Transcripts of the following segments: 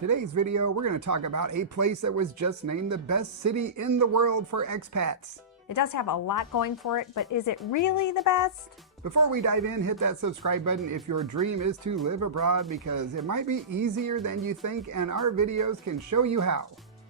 Today's video, we're going to talk about a place that was just named the best city in the world for expats. It does have a lot going for it, but is it really the best? Before we dive in, hit that subscribe button if your dream is to live abroad, because it might be easier than you think and our videos can show you how.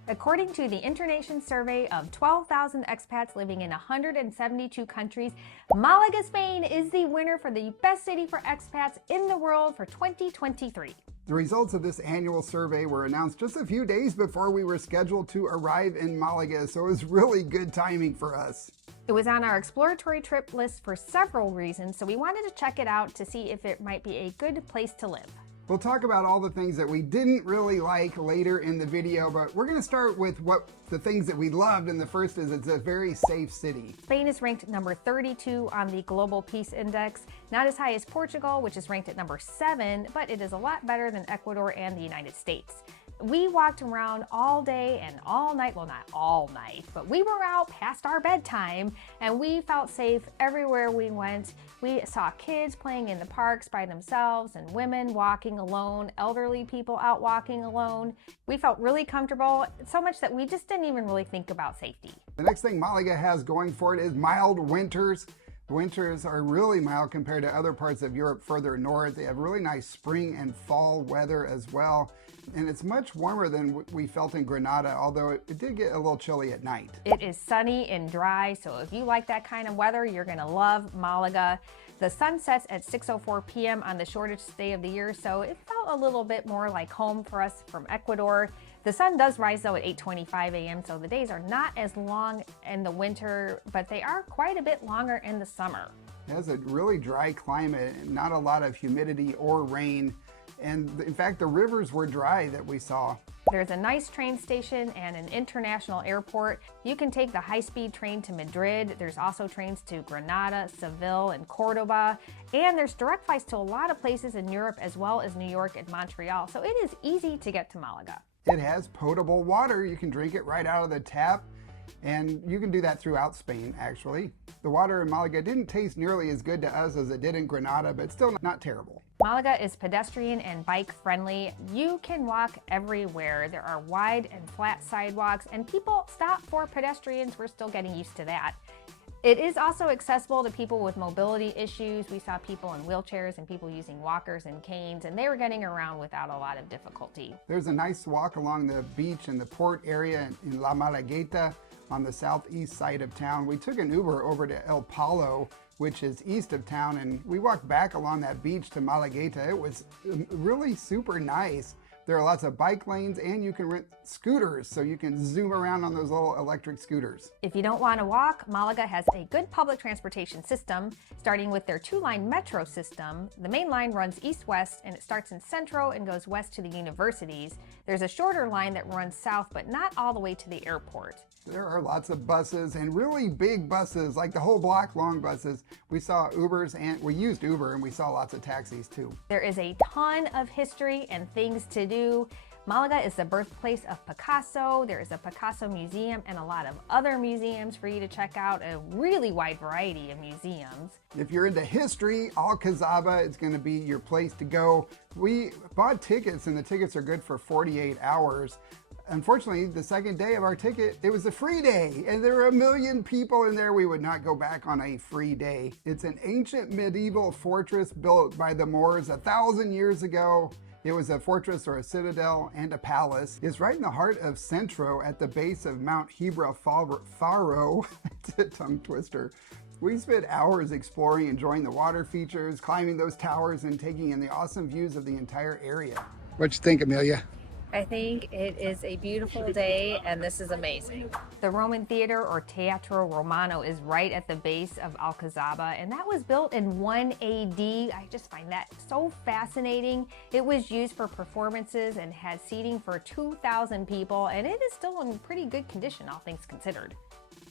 According to the Internation survey of 12,000 expats living in 172 countries, Malaga, Spain is the winner for the best city for expats in the world for 2023. The results of this annual survey were announced just a few days before we were scheduled to arrive in Malaga, so it was really good timing for us. It was on our exploratory trip list for several reasons, so we wanted to check it out to see if it might be a good place to live. We'll talk about all the things that we didn't really like later in the video, but we're going to start with the things that we loved, and the first is it's a very safe city. Spain is ranked number 32 on the Global Peace Index, not as high as Portugal, which is ranked at number 7, but it is a lot better than Ecuador and the United States. We walked around all day and all night, well, not all night, but we were out past our bedtime and we felt safe everywhere we went. We saw kids playing in the parks by themselves and women walking alone, elderly people out walking alone. We felt really comfortable, so much that we just didn't even really think about safety. The next thing Malaga has going for it is mild winters. Winters are really mild compared to other parts of Europe further north. They have really nice spring and fall weather as well. And it's much warmer than we felt in Granada, although it did get a little chilly at night. It is sunny and dry, so if you like that kind of weather, you're gonna love Malaga. The sun sets at 6:04 p.m. on the shortest day of the year, so it felt a little bit more like home for us from Ecuador. The sun does rise though at 8:25 a.m., so the days are not as long in the winter, but they are quite a bit longer in the summer. It has a really dry climate, not a lot of humidity or rain. And in fact, the rivers were dry that we saw. There's a nice train station and an international airport. You can take the high-speed train to Madrid. There's also trains to Granada, Seville, and Cordoba. And there's direct flights to a lot of places in Europe as well as New York and Montreal. So it is easy to get to Malaga. It has potable water. You can drink it right out of the tap. And you can do that throughout Spain, actually. The water in Malaga didn't taste nearly as good to us as it did in Granada, but still not terrible. Malaga is pedestrian and bike friendly. You can walk everywhere. There are wide and flat sidewalks, and people stop for pedestrians. We're still getting used to that. It is also accessible to people with mobility issues. We saw people in wheelchairs and people using walkers and canes, and they were getting around without a lot of difficulty. There's a nice walk along the beach and the port area in La Malagueta on the southeast side of town. We took an Uber over to El Palo, which is east of town, and we walked back along that beach to Malagueta. It was really super nice. There are lots of bike lanes, and you can rent scooters, so you can zoom around on those little electric scooters. If you don't want to walk, Malaga has a good public transportation system, starting with their 2-line metro system. The main line runs east-west, and it starts in Centro and goes west to the universities. There's a shorter line that runs south, but not all the way to the airport. There are lots of buses, and really big buses, like the whole block long buses. We saw Ubers, and we used Uber, and we saw lots of taxis too. There is a ton of history and things to do. Malaga is the birthplace of Picasso. There is a Picasso museum and a lot of other museums for you to check out, a really wide variety of museums. If you're into history, Alcazaba is going to be your place to go. We bought tickets, and the tickets are good for 48 hours. Unfortunately, the second day of our ticket, it was a free day, and there were 1 million people in there. We would not go back on a free day. It's an ancient medieval fortress built by the Moors 1,000 years ago. It was a fortress or a citadel and a palace. It's right in the heart of Centro at the base of Mount Gibralfaro. It's a tongue twister. We spent hours exploring, enjoying the water features, climbing those towers, and taking in the awesome views of the entire area. What'd you think, Amelia? I think it is a beautiful day, and this is amazing. The Roman Theater, or Teatro Romano, is right at the base of Alcazaba, and that was built in 1 AD. I just find that so fascinating. It was used for performances and had seating for 2,000 people, and it is still in pretty good condition, all things considered.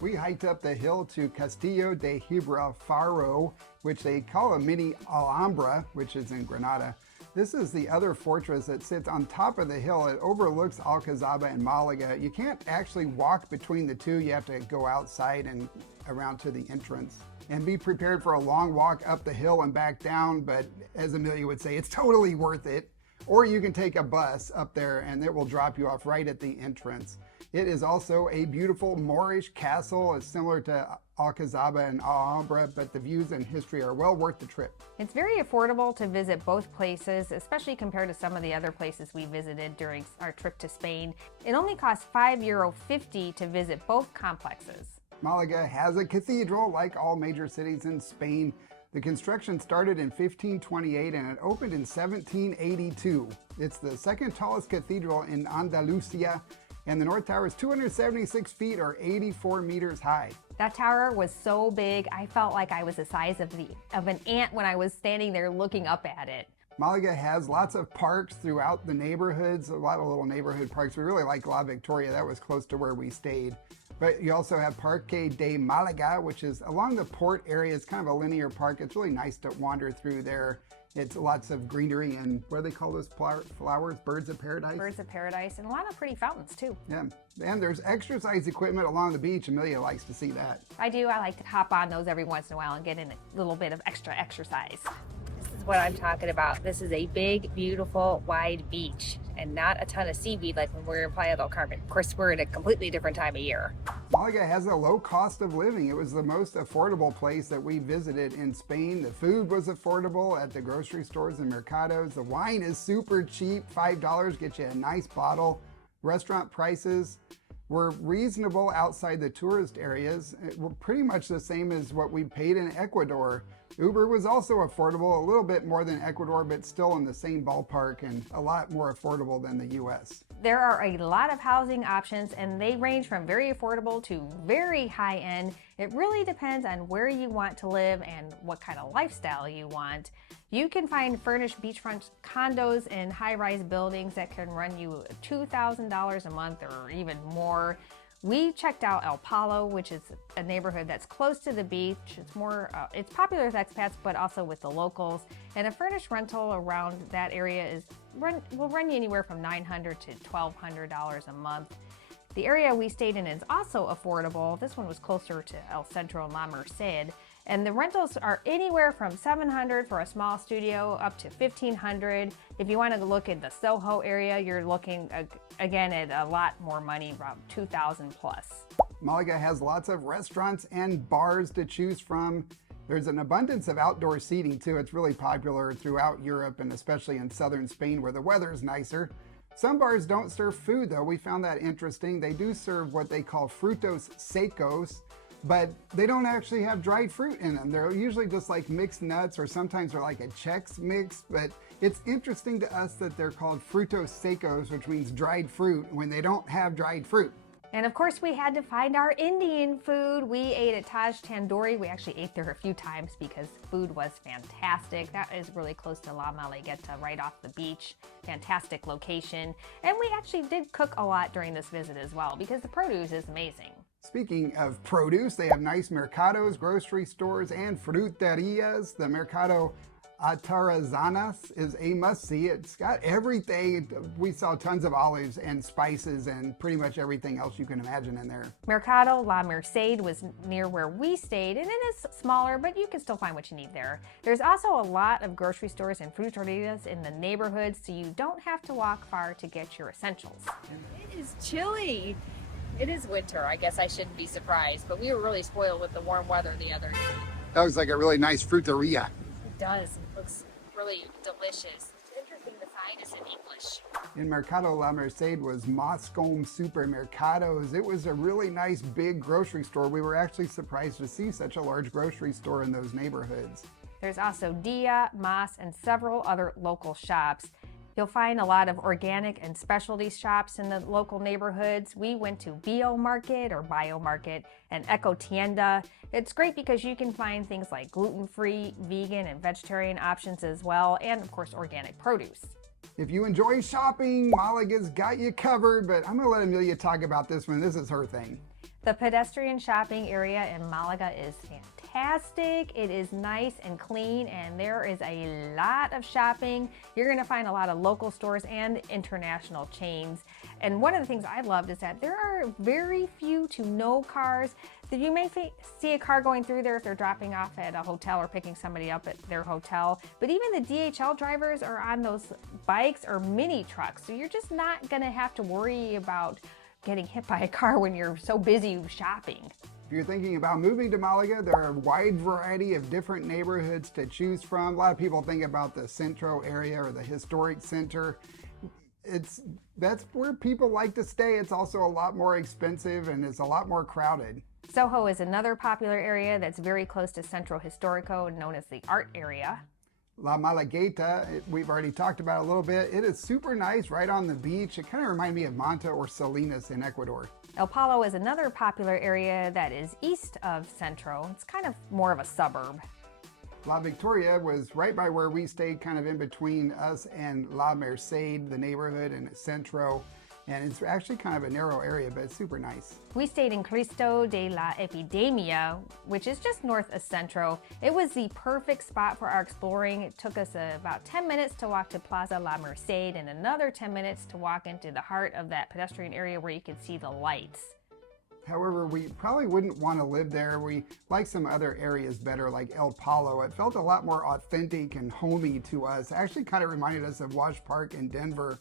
We hiked up the hill to Castillo de Gibralfaro, which they call a mini Alhambra, which is in Granada. This is the other fortress that sits on top of the hill. It overlooks Alcazaba and Malaga. You can't actually walk between the two. You have to go outside and around to the entrance. And be prepared for a long walk up the hill and back down, but as Amelia would say, it's totally worth it. or you can take a bus up there and it will drop you off right at the entrance. It is also a beautiful Moorish castle. It's similar to Alcazaba and Alhambra, but the views and history are well worth the trip. It's very affordable to visit both places, especially compared to some of the other places we visited during our trip to Spain. It only costs €5.50 to visit both complexes. Malaga has a cathedral like all major cities in Spain. The construction started in 1528 and it opened in 1782. It's the second tallest cathedral in Andalusia, and the North Tower is 276 feet or 84 meters high. That tower was so big, I felt like I was the size of an ant when I was standing there looking up at it. Malaga has lots of parks throughout the neighborhoods, a lot of little neighborhood parks. We really like La Victoria, that was close to where we stayed. But you also have Parque de Malaga, which is along the port area. It's kind of a linear park. It's really nice to wander through there. It's lots of greenery and what do they call those flowers? Birds of paradise? Birds of paradise, and a lot of pretty fountains too. Yeah, and there's exercise equipment along the beach. Amelia likes to see that. I do. I like to hop on those every once in a while and get in a little bit of extra exercise. This is what I'm talking about. This is a big, beautiful, wide beach and not a ton of seaweed like when we're in Playa del Carmen. Of course, we're in a completely different time of year. Malaga has a low cost of living. It was the most affordable place that we visited in Spain. The food was affordable at the grocery stores and mercados. The wine is super cheap. $5 gets you a nice bottle. Restaurant prices were reasonable outside the tourist areas. It were pretty much the same as what we paid in Ecuador. Uber was also affordable, a little bit more than Ecuador, but still in the same ballpark and a lot more affordable than the US. There are a lot of housing options and they range from very affordable to very high end. It really depends on where you want to live and what kind of lifestyle you want. You can find furnished beachfront condos in high-rise buildings that can run you $2,000 a month or even more. We checked out El Palo, which is a neighborhood that's close to the beach. It's popular with expats, but also with the locals. And a furnished rental around that area will run you anywhere from $900 to $1,200 a month. The area we stayed in is also affordable. This one was closer to El Centro and La Merced. And the rentals are anywhere from $700 for a small studio up to $1,500. If you want to look at the Soho area, you're looking again at a lot more money, around $2,000 plus. Malaga has lots of restaurants and bars to choose from. There's an abundance of outdoor seating too. It's really popular throughout Europe and especially in southern Spain where the weather is nicer. Some bars don't serve food though. We found that interesting. They do serve what they call frutos secos, but they don't actually have dried fruit in them. They're usually just like mixed nuts or sometimes they're like a Chex mix, but it's interesting to us that they're called frutos secos, which means dried fruit, when they don't have dried fruit. And of course we had to find our Indian food. We ate at Taj Tandoori. We actually ate there a few times because food was fantastic. That is really close to La Malagueta, right off the beach. Fantastic location. And we actually did cook a lot during this visit as well because the produce is amazing. Speaking of produce, they have nice mercados, grocery stores, and fruterias. The Mercado Atarazanas is a must-see. It's got everything. We saw tons of olives and spices and pretty much everything else you can imagine in there. Mercado La Merced was near where we stayed, and it is smaller, but you can still find what you need there. There's also a lot of grocery stores and fruterias in the neighborhood, so you don't have to walk far to get your essentials. It is chilly. It is winter. I guess I shouldn't be surprised, but we were really spoiled with the warm weather the other day. That looks like a really nice fruteria. It does. It looks really delicious. It's interesting the sign is in English. In Mercado La Merced was Moscone Supermercados. It was a really nice big grocery store. We were actually surprised to see such a large grocery store in those neighborhoods. There's also Dia, Mas, and several other local shops. You'll find a lot of organic and specialty shops in the local neighborhoods. We went to Bio Market or Bio Market and Eco Tienda. It's great because you can find things like gluten-free, vegan, and vegetarian options as well, and of course organic produce. If you enjoy shopping, Malaga's got you covered, but I'm gonna let Amelia talk about this one. This is her thing. The pedestrian shopping area in Malaga is fantastic. It is nice and clean, and there is a lot of shopping. You're going to find a lot of local stores and international chains. And one of the things I loved is that there are very few to no cars. You may see a car going through there if they're dropping off at a hotel or picking somebody up at their hotel. But even the DHL drivers are on those bikes or mini trucks. So you're just not going to have to worry about getting hit by a car when you're so busy shopping. If you're thinking about moving to Malaga, there are a wide variety of different neighborhoods to choose from. A lot of people think about the Centro area or the historic center. That's where people like to stay. It's also a lot more expensive and it's a lot more crowded. Soho is another popular area that's very close to Centro Historico, known as the art area. La Malagueta, we've already talked about it a little bit. It is super nice right on the beach. It kind of reminds me of Manta or Salinas in Ecuador. El Palo is another popular area that is east of Centro. It's kind of more of a suburb. La Victoria was right by where we stayed, kind of in between us and La Merced, the neighborhood, and Centro. And it's actually kind of a narrow area, but it's super nice. We stayed in Cristo de la Epidemia, which is just north of Centro. It was the perfect spot for our exploring. It took us about 10 minutes to walk to Plaza La Merced and another 10 minutes to walk into the heart of that pedestrian area where you could see the lights. However, we probably wouldn't want to live there. We like some other areas better, like El Palo. It felt a lot more authentic and homey to us. It actually kind of reminded us of Wash Park in Denver.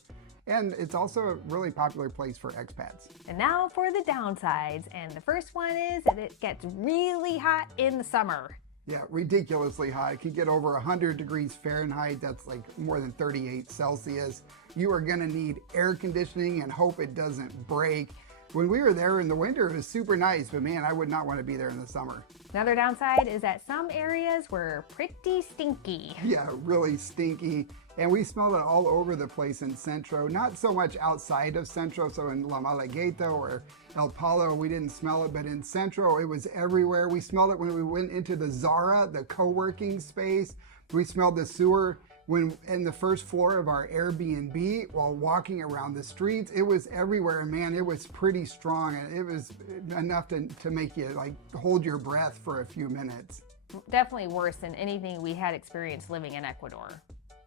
And it's also a really popular place for expats. And now for the downsides. And the first one is that it gets really hot in the summer. Yeah, ridiculously hot. It can get over 100 degrees Fahrenheit. That's like more than 38 Celsius. You are gonna need air conditioning and hope it doesn't break. When we were there in the winter, it was super nice, but man, I would not want to be there in the summer. Another downside is that some areas were pretty stinky. Yeah, really stinky. And we smelled it all over the place in Centro. Not so much outside of Centro, so in La Malagueta or El Palo, we didn't smell it, but in Centro, it was everywhere. We smelled it when we went into the Zara, the co-working space. We smelled the sewer when in the first floor of our Airbnb while walking around the streets. It was everywhere, and man, it was pretty strong, and it was enough to make you like hold your breath for a few minutes. Definitely worse than anything we had experienced living in Ecuador.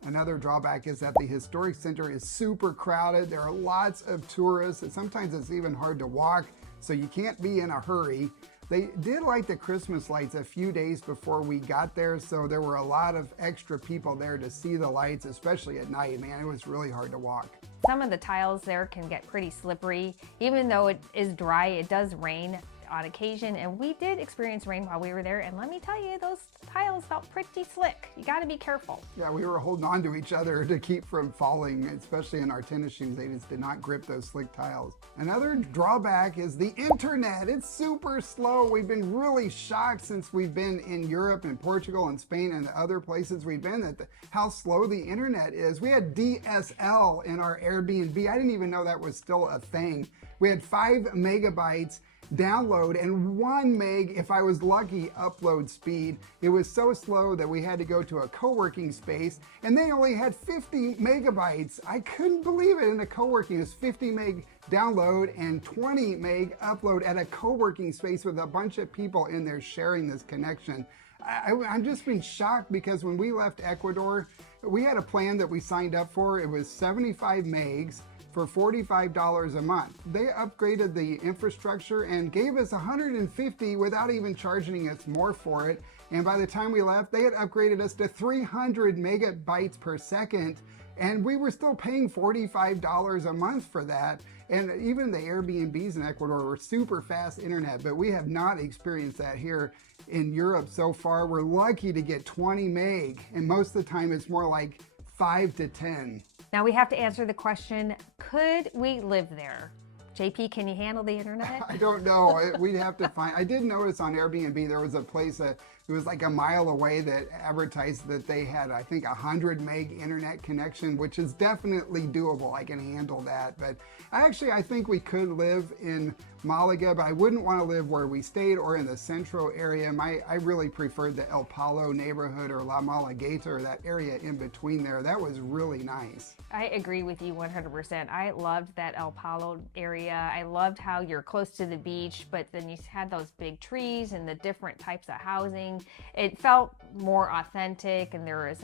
Another drawback is that the historic center is super crowded. There are lots of tourists, and sometimes it's even hard to walk, so you can't be in a hurry. They did light the Christmas lights a few days before we got there, so there were a lot of extra people there to see the lights, especially at night. Man, it was really hard to walk. Some of the tiles there can get pretty slippery. Even though it is dry, it does rain on occasion, and we did experience rain while we were there, and let me tell you, those tiles felt pretty slick. You got to be careful. Yeah, we were holding on to each other to keep from falling, especially in our tennis shoes. They just did not grip those slick tiles. Another drawback is the internet. It's super slow. We've been really shocked since we've been in Europe and Portugal and Spain and the other places we've been at how slow the internet is. We had DSL in our Airbnb. I didn't even know that was still a thing. We had 5 megabytes download and 1 meg, if I was lucky, upload speed. It was so slow that we had to go to a co-working space, and they only had 50 megabytes. I couldn't believe it. In a co-working, it was 50 meg download and 20 meg upload at a co-working space with a bunch of people in there sharing this connection. I'm just been shocked because when we left Ecuador, we had a plan that we signed up for. It was 75 megs for $45 a month. They upgraded the infrastructure and gave us 150 without even charging us more for it. And by the time we left, they had upgraded us to 300 megabytes per second. And we were still paying $45 a month for that. And even the Airbnbs in Ecuador were super fast internet, but we have not experienced that here in Europe so far. We're lucky to get 20 meg, and most of the time it's more like 5 to 10. Now we have to answer the question, could we live there? JP, can you handle the internet? I don't know. We'd have to find. I did notice on Airbnb there was a place that it was like a mile away that advertised that they had, I think, 100 meg internet connection, which is definitely doable. I can handle that. But I think we could live in Malaga, but I wouldn't want to live where we stayed or in the Centro area. I really preferred the El Palo neighborhood or La Malagueta or that area in between there. That was really nice. I agree with you 100%. I loved that El Palo area. I loved how you're close to the beach, but then you had those big trees and the different types of housing. shopping. It felt more authentic, and there is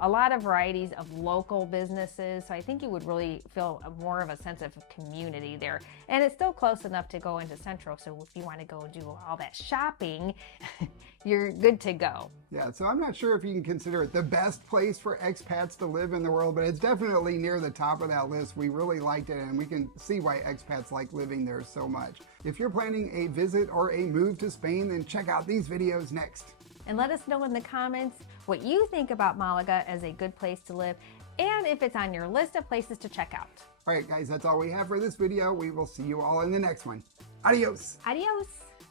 a lot of varieties of local businesses. So I think you would really feel more of a sense of community there. And it's still close enough to go into Central. So if you want to go do all that shopping, you're good to go. Yeah, so I'm not sure if you can consider it the best place for expats to live in the world, but it's definitely near the top of that list. We really liked it, and we can see why expats like living there so much. If you're planning a visit or a move to Spain, then check out these videos next. And let us know in the comments what you think about Malaga as a good place to live, and if it's on your list of places to check out. All right, guys, that's all we have for this video. We will see you all in the next one. Adios. Adios.